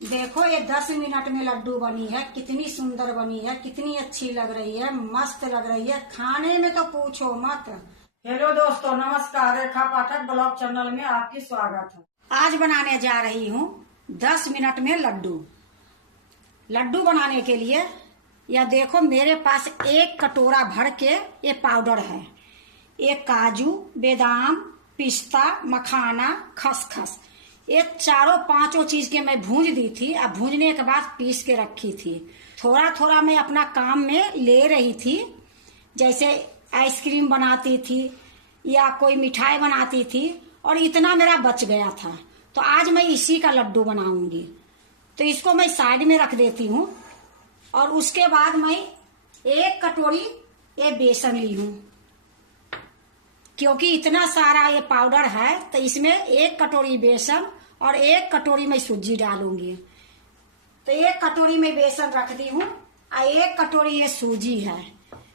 देखो ये 10 मिनट में लड्डू बनी है। कितनी सुंदर बनी है, कितनी अच्छी लग रही है, मस्त लग रही है। खाने में तो पूछो मत। हेलो दोस्तों, नमस्कार। रेखा पाठक ब्लॉग चैनल में आपकी स्वागत है। आज बनाने जा रही हूँ 10 मिनट में लड्डू। लड्डू बनाने के लिए यह देखो मेरे पास एक कटोरा भर के ये पाउडर है। ये काजू, बादाम, पिस्ता, मखाना, खसखस, ये चारों पांचों चीज के मैं भूंज दी थी। अब भूंजने के बाद पीस के रखी थी। थोड़ा थोड़ा मैं अपना काम में ले रही थी। जैसे आइसक्रीम बनाती थी या कोई मिठाई बनाती थी, और इतना मेरा बच गया था, तो आज मैं इसी का लड्डू बनाऊंगी। तो इसको मैं साइड में रख देती हूँ। और उसके बाद मैं एक कटोरी ये बेसन ली हूँ, क्योंकि इतना सारा ये पाउडर है तो इसमें एक कटोरी बेसन और एक कटोरी में सूजी डालूंगी। तो एक कटोरी में बेसन रख दी हूँ और एक कटोरी ये सूजी है।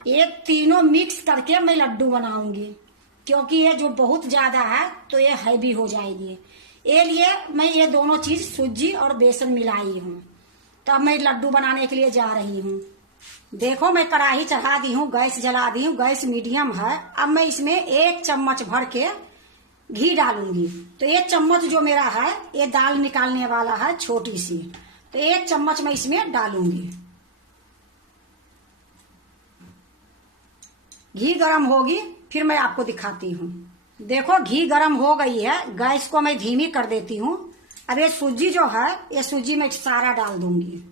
ये तीनों मिक्स करके मैं लड्डू बनाऊंगी, क्योंकि ये जो बहुत ज्यादा है तो ये हैवी हो जाएगी। ये लिए मैं ये दोनों चीज सूजी और बेसन मिलाई हूँ। तो अब मैं लड्डू बनाने के लिए जा रही हूँ। देखो मैं कढ़ाई चढ़ा दी हूँ, गैस जला दी हूँ, गैस मीडियम है। अब मैं इसमें 1 चम्मच भर के घी डालूंगी। तो 1 चम्मच जो मेरा है ये दाल निकालने वाला है छोटी सी, तो 1 चम्मच मैं इसमें डालूंगी। घी गरम होगी फिर मैं आपको दिखाती हूँ। देखो घी गरम हो गई है, गैस को मैं धीमी कर देती हूँ। अब ये सूजी जो है ये सूजी मैं सारा डाल दूंगी।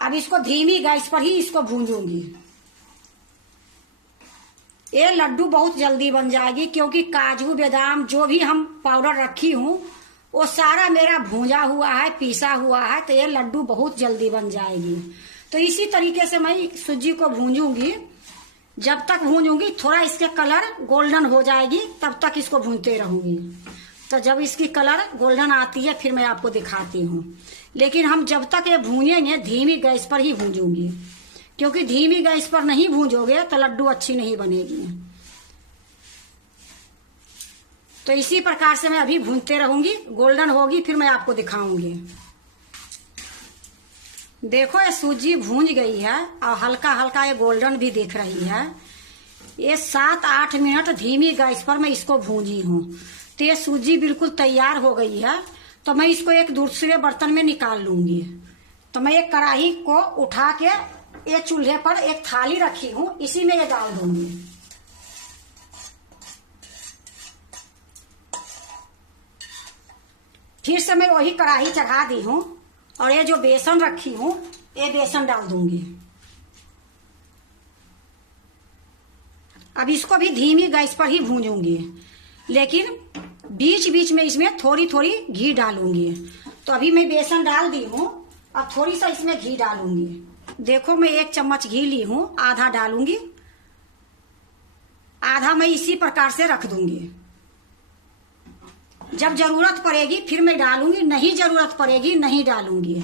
अब इसको धीमी गैस पर ही इसको भूंजूंगी। ये लड्डू बहुत जल्दी बन जाएगी, क्योंकि काजू बादाम जो भी हम पाउडर रखी हूँ वो सारा मेरा भूंजा हुआ है, पीसा हुआ है। तो ये लड्डू बहुत जल्दी बन जाएगी। तो इसी तरीके से मैं सूजी को भूंजूंगी। जब तक भूंजूंगी थोड़ा इसके कलर गोल्डन हो जाएगी, तब तक इसको भूनते रहूंगी। तो जब इसकी कलर गोल्डन आती है फिर मैं आपको दिखाती हूँ। लेकिन हम जब तक ये भूनेंगे धीमी गैस पर ही भूंजूंगी, क्योंकि धीमी गैस पर नहीं भूंजोगे तो लड्डू अच्छी नहीं बनेगी। तो इसी प्रकार से मैं अभी भूनते रहूंगी। गोल्डन होगी फिर मैं आपको दिखाऊंगी। देखो ये सूजी भूंज गई है और हल्का हल्का ये गोल्डन भी दिख रही है। ये 7-8 मिनट धीमी गैस पर मैं इसको भूंजी हूँ। तो ये सूजी बिल्कुल तैयार हो गई है। तो मैं इसको एक दूसरे बर्तन में निकाल लूंगी। तो मैं एक कढ़ाई को उठा के ये चूल्हे पर एक थाली रखी हूँ, इसी में ये डाल दूंगी। फिर से मैं वही कढ़ाई चढ़ा दी हूँ और ये जो बेसन रखी हूँ ये बेसन डाल दूंगी। अब इसको भी धीमी गैस पर ही भूंजूंगी, लेकिन बीच बीच में इसमें थोड़ी थोड़ी घी डालूंगी। तो अभी मैं बेसन डाल दी हूँ और थोड़ी सा इसमें घी डालूंगी। देखो मैं 1 चम्मच घी ली हूँ, आधा डालूंगी, आधा मैं इसी प्रकार से रख दूंगी। जब जरूरत पड़ेगी फिर मैं डालूंगी, नहीं जरूरत पड़ेगी नहीं डालूंगी।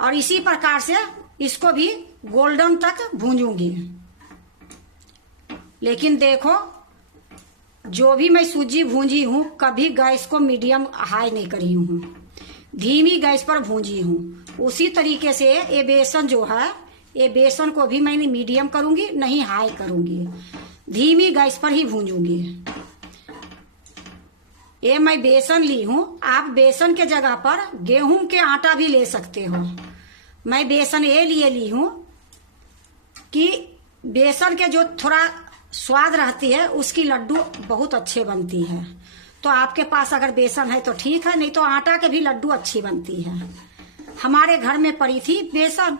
और इसी प्रकार से इसको भी गोल्डन तक भूंजूंगी। लेकिन देखो जो भी मैं सूजी भूंजी हूँ कभी गैस को मीडियम हाई नहीं करी हूँ, धीमी गैस पर भूंजी हूँ। उसी तरीके से ये बेसन जो है ये बेसन को भी मैं मीडियम करूंगी, नहीं हाई करूंगी, धीमी गैस पर ही भूंजूंगी। ये मैं बेसन ली हूँ, आप बेसन के जगह पर गेहूं के आटा भी ले सकते हो। मैं बेसन ये लिए ली हूँ कि बेसन के जो थोड़ा स्वाद रहती है उसकी लड्डू बहुत अच्छे बनती है। तो आपके पास अगर बेसन है तो ठीक है, नहीं तो आटा के भी लड्डू अच्छी बनती है। हमारे घर में पड़ी थी बेसन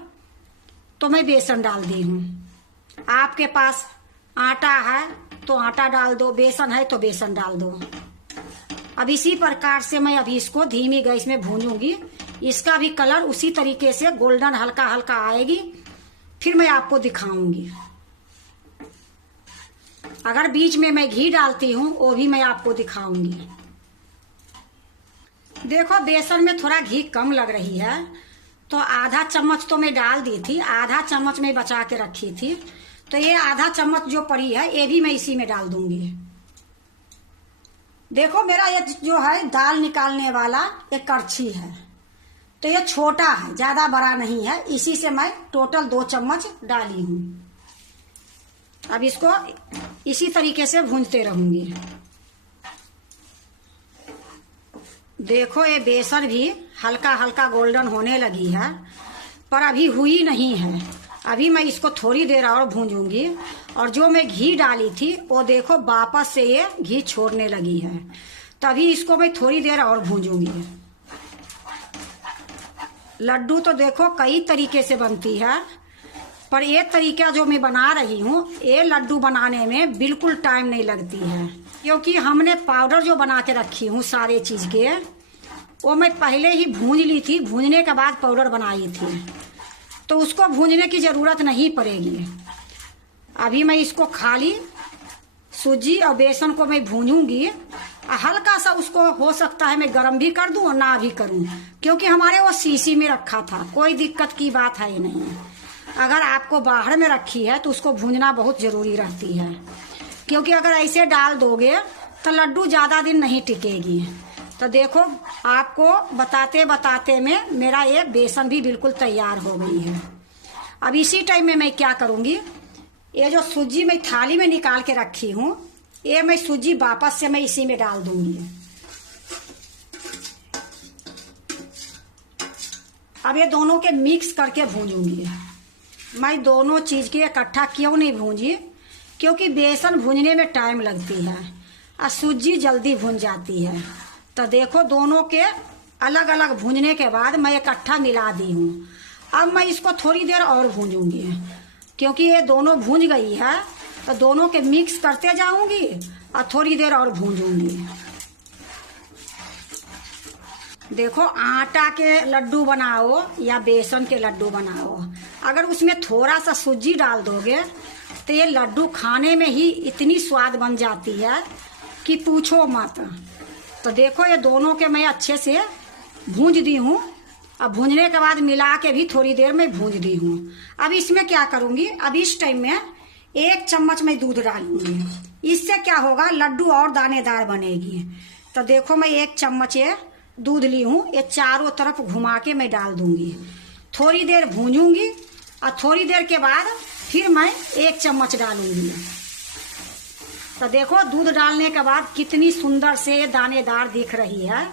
तो मैं बेसन डाल दी हूँ। आपके पास आटा है तो आटा डाल दो, बेसन है तो बेसन डाल दो। अब इसी प्रकार से मैं अभी इसको धीमी गैस में भूनूंगी। इसका भी कलर उसी तरीके से गोल्डन हल्का हल्का आएगी, फिर मैं आपको दिखाऊंगी। अगर बीच में मैं घी डालती हूँ वो भी मैं आपको दिखाऊंगी। देखो बेसन में थोड़ा घी कम लग रही है, तो आधा चम्मच तो मैं डाल दी थी, आधा चम्मच मैं बचा के रखी थी। तो ये आधा चम्मच जो पड़ी है ये भी मैं इसी में डाल दूंगी। देखो मेरा ये जो है दाल निकालने वाला एक करछी है, तो ये छोटा है, ज्यादा बड़ा नहीं है। इसी से मैं टोटल 2 चम्मच डाली हूँ। अब इसको इसी तरीके से भूनते रहूंगी। देखो ये बेसन भी हल्का हल्का गोल्डन होने लगी है, पर अभी हुई नहीं है। अभी मैं इसको थोड़ी देर और भूंजूंगी। और जो मैं घी डाली थी वो देखो वापस से ये घी छोड़ने लगी है, तभी इसको मैं थोड़ी देर और भूंजूंगी। लड्डू तो देखो कई तरीके से बनती है, पर ये तरीका जो मैं बना रही हूँ, ये लड्डू बनाने में बिल्कुल टाइम नहीं लगती है, क्योंकि हमने पाउडर जो बना के रखी हूँ सारे चीज के, वो मैं पहले ही भूंज ली थी। भूंजने के बाद पाउडर बनाई थी, तो उसको भूंजने की जरूरत नहीं पड़ेगी। अभी मैं इसको खाली सूजी और बेसन को मैं भूंजूंगी। हल्का सा उसको हो सकता है मैं गरम भी कर दूं और ना भी करूं, क्योंकि हमारे वो शीशी में रखा था, कोई दिक्कत की बात है नहीं। अगर आपको बाहर में रखी है तो उसको भूंजना बहुत जरूरी रहती है, क्योंकि अगर ऐसे डाल दोगे तो लड्डू ज्यादा दिन नहीं टिकेगी। तो देखो आपको बताते बताते में मेरा ये बेसन भी बिल्कुल तैयार हो गई है। अब इसी टाइम में मैं क्या करूंगी, ये जो सूजी मैं थाली में निकाल के रखी हूँ, ये मैं सूजी वापस से मैं इसी में डाल दूंगी। अब ये दोनों के मिक्स करके भूंजूंगी। मैं दोनों चीज के इकट्ठा क्यों नहीं भूंजी, क्योंकि बेसन भूनने में टाइम लगती है और सूजी जल्दी भून जाती है। तो देखो दोनों के अलग अलग भूनने के बाद मैं इकट्ठा मिला दी हूँ। अब मैं इसको थोड़ी देर और भूंजूंगी, क्योंकि ये दोनों भूंज गई है, तो दोनों के मिक्स करते जाऊंगी और थोड़ी देर और भूंजूंगी। देखो आटा के लड्डू बनाओ या बेसन के लड्डू बनाओ, अगर उसमें थोड़ा सा सूजी डाल दोगे तो ये लड्डू खाने में ही इतनी स्वाद बन जाती है कि पूछो मत। तो देखो ये दोनों के मैं अच्छे से भूंज दी हूँ। अब भूंजने के बाद मिला के भी थोड़ी देर में भूंज दी हूँ। अब इसमें क्या करूंगी, अब इस टाइम में 1 चम्मच मैं दूध डालूंगी। इससे क्या होगा, लड्डू और दानेदार बनेगी। तो देखो मैं 1 चम्मच ये दूध ली हूँ, ये चारों तरफ घुमा के मैं डाल दूंगी। थोड़ी देर भूंजूंगी और थोड़ी देर के बाद फिर मैं 1 चम्मच डालूंगी। तो देखो दूध डालने के बाद कितनी सुंदर से दानेदार दिख रही है,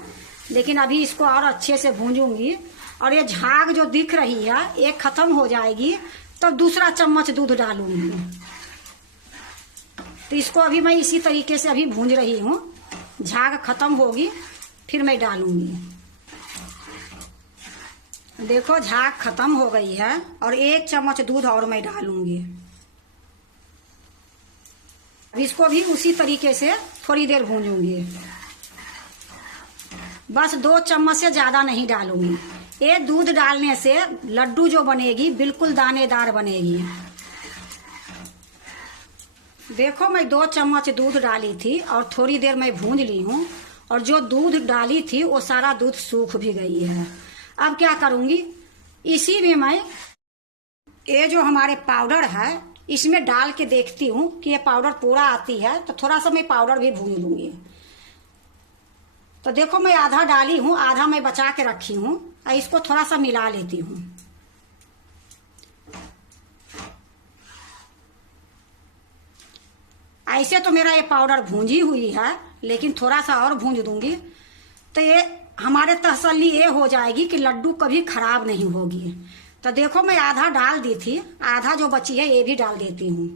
लेकिन अभी इसको और अच्छे से भूंजूंगी। और ये झाग जो दिख रही है ये खत्म हो जाएगी, तब दूसरा चम्मच दूध डालूंगी। तो इसको अभी मैं इसी तरीके से अभी भूंज रही हूँ। झाग खत्म होगी फिर मैं डालूंगी। देखो झाग खत्म हो गई है और 1 चम्मच दूध और मैं डालूंगी। अब इसको भी उसी तरीके से थोड़ी देर भूंजूंगी। बस 2 चम्मच से ज्यादा नहीं डालूंगी। ये दूध डालने से लड्डू जो बनेगी बिल्कुल दानेदार बनेगी। देखो मैं 2 चम्मच दूध डाली थी और थोड़ी देर मैं भूंज ली हूँ, और जो दूध डाली थी वो सारा दूध सूख भी गई है। अब क्या करूंगी, इसी में मैं ये जो हमारे पाउडर है इसमें डाल के देखती हूँ कि ये पाउडर पूरा आती है, तो थोड़ा सा मैं पाउडर भी भून लूंगी। तो देखो मैं आधा डाली हूँ, आधा मैं बचा के रखी हूँ, और इसको थोड़ा सा मिला लेती हूँ। ऐसे तो मेरा ये पाउडर भूंजी हुई है, लेकिन थोड़ा सा और भूंज दूंगी तो ये हमारे तसल्ली ये हो जाएगी कि लड्डू कभी खराब नहीं होगी। तो देखो मैं आधा डाल दी थी, आधा जो बची है ये भी डाल देती हूँ।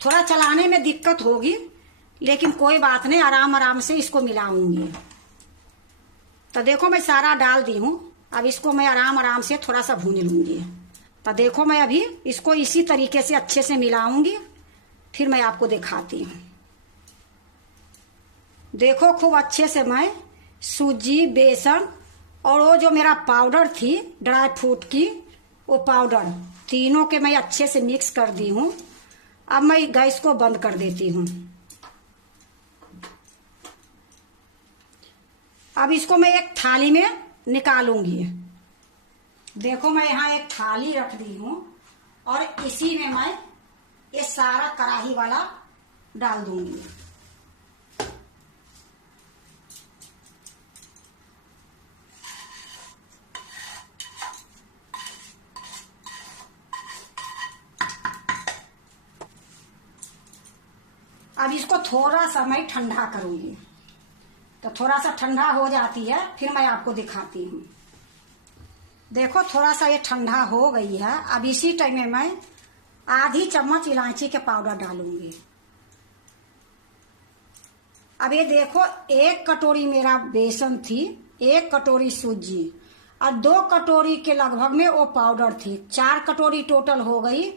थोड़ा चलाने में दिक्कत होगी, लेकिन कोई बात नहीं, आराम आराम से इसको मिलाऊंगी। तो देखो मैं सारा डाल दी हूँ। अब इसको मैं आराम आराम से थोड़ा सा भून लूंगी। तो देखो मैं अभी इसको इसी तरीके से अच्छे से मिलाऊंगी, फिर मैं आपको दिखाती हूँ। देखो खूब अच्छे से मैं सूजी, बेसन और वो जो मेरा पाउडर थी ड्राई फ्रूट की, वो पाउडर तीनों के मैं अच्छे से मिक्स कर दी हूँ। अब मैं गैस को बंद कर देती हूँ। अब इसको मैं एक थाली में निकालूंगी। देखो मैं यहाँ एक थाली रख दी हूँ और इसी में मैं ये सारा कढ़ाई वाला डाल दूंगी। अब इसको थोड़ा सा मैं ठंडा करूंगी, तो थोड़ा सा ठंडा हो जाती है फिर मैं आपको दिखाती हूँ। देखो थोड़ा सा ये ठंडा हो गई है। अब इसी टाइम में मैं आधी चम्मच इलायची के पाउडर डालूंगी। अब ये देखो 1 कटोरी मेरा बेसन थी, 1 कटोरी सूजी और 2 कटोरी के लगभग में वो पाउडर थी। 4 कटोरी टोटल हो गई।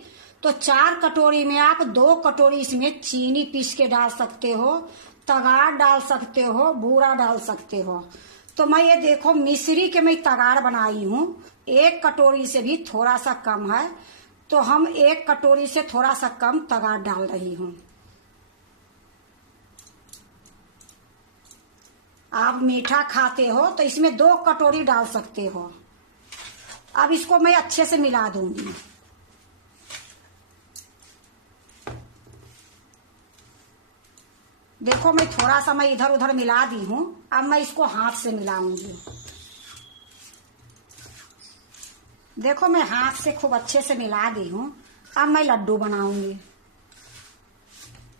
तो 4 कटोरी में आप 2 कटोरी इसमें चीनी पीस के डाल सकते हो, तगाड़ डाल सकते हो, बूरा डाल सकते हो। तो मैं ये देखो मिश्री के मैं तगाड़ बनाई हूँ। 1 कटोरी से भी थोड़ा सा कम है, तो हम 1 कटोरी से थोड़ा सा कम तगाड़ डाल रही हूँ। आप मीठा खाते हो तो इसमें 2 कटोरी डाल सकते हो। अब इसको मैं अच्छे से मिला दूंगी। देखो मैं थोड़ा सा मैं इधर उधर मिला दी हूँ। अब मैं इसको हाथ से मिलाऊंगी। देखो मैं हाथ से खूब अच्छे से मिला दी हूँ। अब मैं लड्डू बनाऊंगी।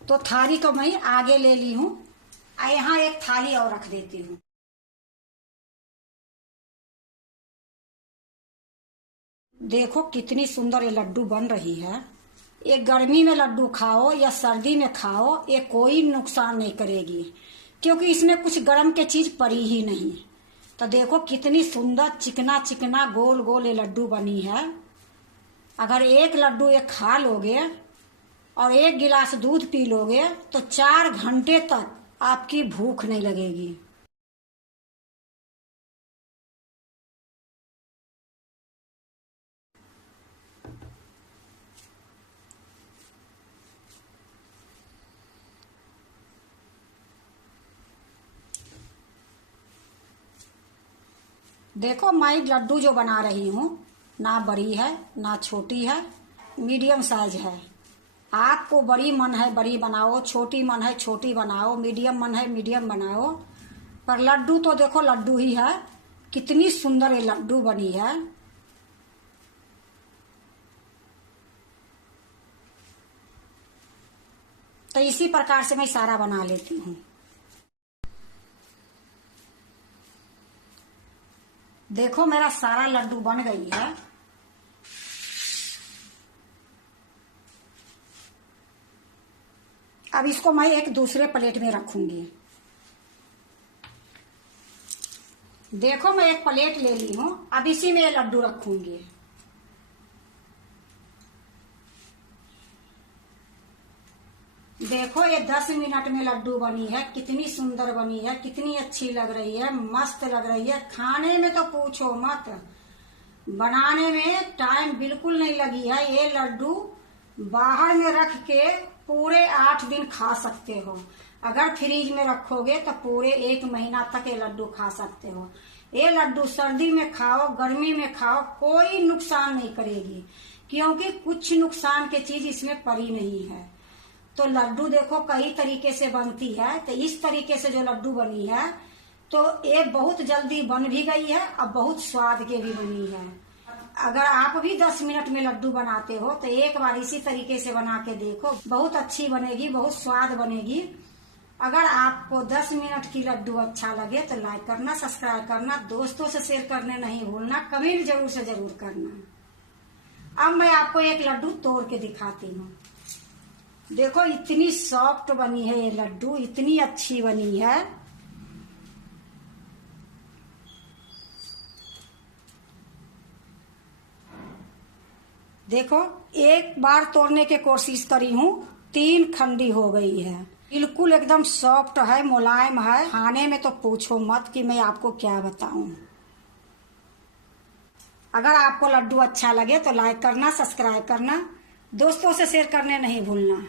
तो थाली को मैं आगे ले ली हूँ। यहाँ एक थाली और रख देती हूँ। देखो कितनी सुंदर ये लड्डू बन रही है। ये गर्मी में लड्डू खाओ या सर्दी में खाओ, ये कोई नुकसान नहीं करेगी, क्योंकि इसमें कुछ गर्म के चीज पड़ी ही नहीं। तो देखो कितनी सुंदर चिकना चिकना गोल गोल ये लड्डू बनी है। अगर एक लड्डू ये खा लोगे और 1 गिलास दूध पी लोगे तो 4 घंटे तक आपकी भूख नहीं लगेगी। देखो मैं लड्डू जो बना रही हूँ ना बड़ी है ना छोटी है, मीडियम साइज है। आपको बड़ी मन है बड़ी बनाओ, छोटी मन है छोटी बनाओ, मीडियम मन है मीडियम बनाओ, पर लड्डू तो देखो लड्डू ही है। कितनी सुंदर ये लड्डू बनी है। तो इसी प्रकार से मैं सारा बना लेती हूँ। देखो मेरा सारा लड्डू बन गई है। अब इसको मैं एक दूसरे प्लेट में रखूंगी। देखो मैं एक प्लेट ले ली हूं। अब इसी में ये लड्डू रखूंगी। देखो ये 10 मिनट में लड्डू बनी है। कितनी सुंदर बनी है, कितनी अच्छी लग रही है, मस्त लग रही है। खाने में तो पूछो मत, बनाने में टाइम बिल्कुल नहीं लगी है। ये लड्डू बाहर में रख के पूरे 8 दिन खा सकते हो। अगर फ्रिज में रखोगे तो पूरे 1 महीना तक ये लड्डू खा सकते हो। ये लड्डू सर्दी में खाओ, गर्मी में खाओ, कोई नुकसान नहीं करेगी, क्योंकि कुछ नुकसान की चीज इसमें पड़ी नहीं है। तो लड्डू देखो कई तरीके से बनती है। तो इस तरीके से जो लड्डू बनी है तो ये बहुत जल्दी बन भी गई है और बहुत स्वाद के भी बनी है। अगर आप भी 10 मिनट में लड्डू बनाते हो तो एक बार इसी तरीके से बना के देखो, बहुत अच्छी बनेगी, बहुत स्वाद बनेगी। अगर आपको 10 मिनट की लड्डू अच्छा लगे तो लाइक करना, सब्सक्राइब करना, दोस्तों से शेयर करने नहीं भूलना, कमेंट जरूर से जरूर करना। अब मैं आपको एक लड्डू तोड़ के दिखाती हूँ। देखो इतनी सॉफ्ट बनी है ये लड्डू, इतनी अच्छी बनी है। देखो एक बार तोड़ने की कोशिश करी हूँ, 3 खंडी हो गई है। बिल्कुल एकदम सॉफ्ट है, मुलायम है। खाने में तो पूछो मत कि मैं आपको क्या बताऊं। अगर आपको लड्डू अच्छा लगे तो लाइक करना, सब्सक्राइब करना, दोस्तों से शेयर करने नहीं भूलना।